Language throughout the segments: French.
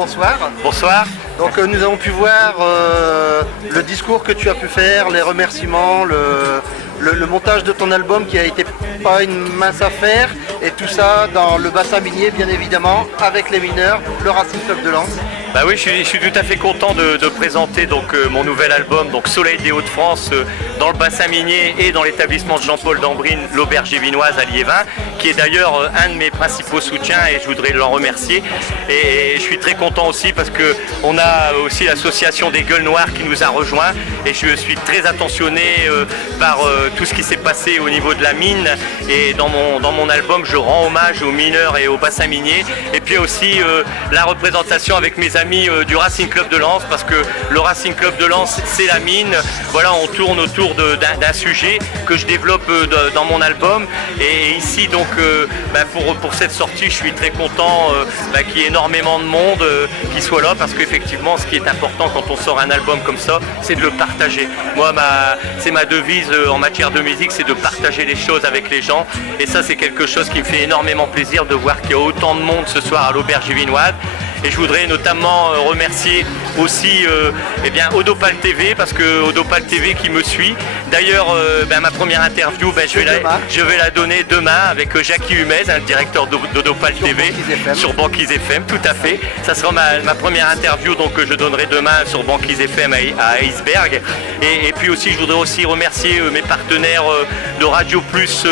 bonsoir. Bonsoir. Donc nous avons pu voir le discours que tu as pu faire, les remerciements, le montage de ton album qui a été pas une mince affaire, et tout ça dans le bassin minier bien évidemment, avec les mineurs, le Racing Club de Lens. Bah oui, je suis tout à fait content de présenter mon nouvel album, donc Soleil des Hauts-de-France, dans le bassin minier et dans l'établissement de Jean-Paul d'Ambrine, l'auberge gévinoise à Liévin, qui est d'ailleurs un de mes principaux soutiens et je voudrais l'en remercier. Et je suis très content aussi parce qu'on a aussi l'association des Gueules Noires qui nous a rejoints et je suis très attentionné par tout ce qui s'est passé au niveau de la mine, et dans mon album je rends hommage aux mineurs et au bassin minier, et puis aussi la représentation avec mes amis du Racing Club de Lens, parce que le Racing Club de Lens c'est la mine. Voilà, on tourne autour d'un sujet que je développe dans mon album, et ici donc pour cette sortie je suis très content qu'il y ait énormément de monde qui soit là, parce qu'effectivement ce qui est important quand on sort un album comme ça, c'est de le partager. Moi c'est ma devise en matière de musique, c'est de partager les choses avec les gens, et ça c'est quelque chose qui me fait énormément plaisir de voir qu'il y a autant de monde ce soir à l'auberge gévinoise. Et je voudrais notamment remercier aussi Odopal TV, parce que Odopal TV qui me suit. D'ailleurs, ma première interview, je vais la donner demain avec Jackie Humez, le directeur d'Odopal TV, sur Banquise FM, tout à fait. Ça sera ma première interview donc, que je donnerai demain sur Banquise FM à Iceberg. Et puis aussi, je voudrais aussi remercier mes partenaires de Radio Plus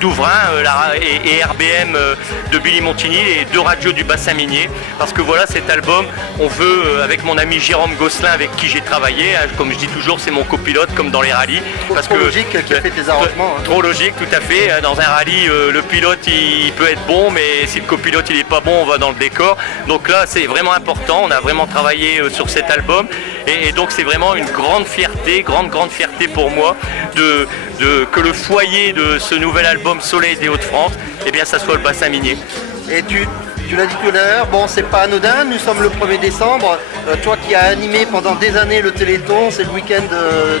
d'Ouvrin et RBM de Billy Montigny, et deux radios du bassin minier, parce que voilà, cet album, on veut, avec mon ami Jérôme Gosselin, avec qui j'ai travaillé, comme je dis toujours, c'est mon copilote, comme dans les rallyes. Trop logique qui a fait tes arrangements. Trop logique, tout à fait. Dans un rallye, le pilote, il peut être bon, mais si le copilote, il n'est pas bon, on va dans le décor. Donc là, c'est vraiment important. On a vraiment travaillé sur cet album. Et donc, c'est vraiment une grande fierté, grande fierté pour moi, que le foyer de ce nouvel album Soleil des Hauts-de-France, ça soit le bassin minier. Et tu l'as dit tout à l'heure, bon, c'est pas anodin, nous sommes le 1er décembre, toi qui as animé pendant des années le Téléthon, c'est le week-end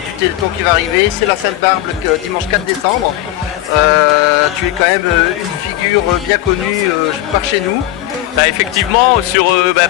du Téléthon qui va arriver, c'est la Sainte-Barbe dimanche 4 décembre, tu es quand même une figure bien connue par chez nous. Effectivement,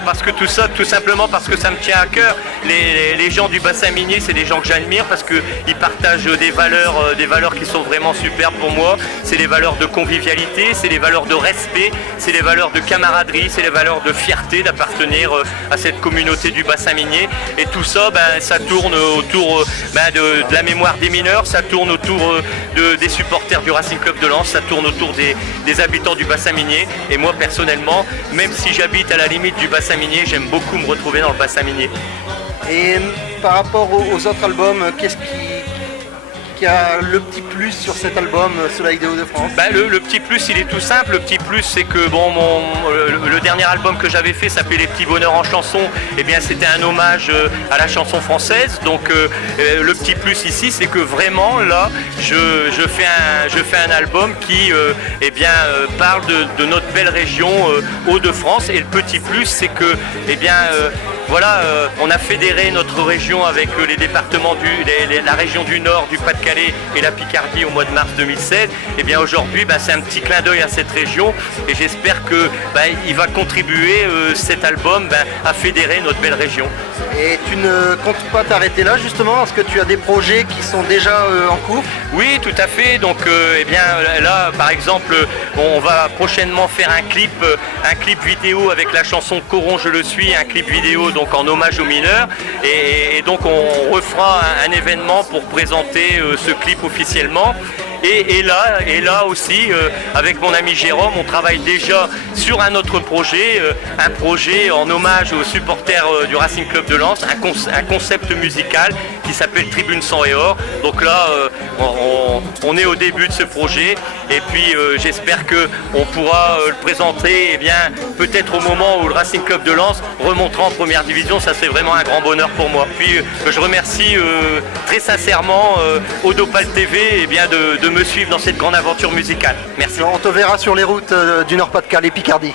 parce que tout ça, tout simplement parce que ça me tient à cœur. Les gens du bassin minier, c'est des gens que j'admire parce qu'ils partagent des valeurs qui sont vraiment superbes pour moi. C'est les valeurs de convivialité, c'est les valeurs de respect, c'est les valeurs de camaraderie, c'est les valeurs de fierté d'appartenir à cette communauté du bassin minier. Et tout ça, ça tourne autour de la mémoire des mineurs, ça tourne autour des supporters du Racing Club de Lens, ça tourne autour des habitants du bassin minier. Et moi, personnellement, même si j'habite à la limite du bassin minier, j'aime beaucoup me retrouver dans le bassin minier. Et par rapport aux autres albums, qu'est-ce qui a le petit plus sur cet album Soleil des Hauts-de-France? Le petit plus, il est tout simple. Le petit plus, c'est que le dernier album que j'avais fait s'appelait Les Petits Bonheurs en chanson. C'était un hommage à la chanson française. Donc le petit plus ici, c'est que vraiment là, je fais un album qui parle de notre belle région Hauts-de-France. Et le petit plus, c'est que on a fédéré notre région avec les départements la région du Nord, du Pas-de-Calais et la Picardie au mois de mars 2016. Aujourd'hui, c'est un petit clin d'œil à cette région, et j'espère que il va contribuer cet album à fédérer notre belle région. Et tu ne comptes pas t'arrêter là justement, parce que tu as des projets qui sont déjà en cours? Oui, tout à fait. Donc là, par exemple, on va prochainement faire un clip vidéo avec la chanson Coron je le suis, un clip vidéo donc en hommage aux mineurs, et donc on refera un événement pour présenter ce clip officiellement. Et là aussi, avec mon ami Jérôme, on travaille déjà sur un autre projet, un projet en hommage aux supporters du Racing Club de Lens, un concept musical qui s'appelle Tribune Sang et Or. Donc là, on est au début de ce projet, et puis j'espère qu'on pourra le présenter peut-être au moment où le Racing Club de Lens remontera en première division. Ça, c'est vraiment un grand bonheur pour moi. Puis je remercie très sincèrement Odopal TV de me suivre dans cette grande aventure musicale. Merci. On te verra sur les routes du Nord-Pas-de-Calais, Picardie.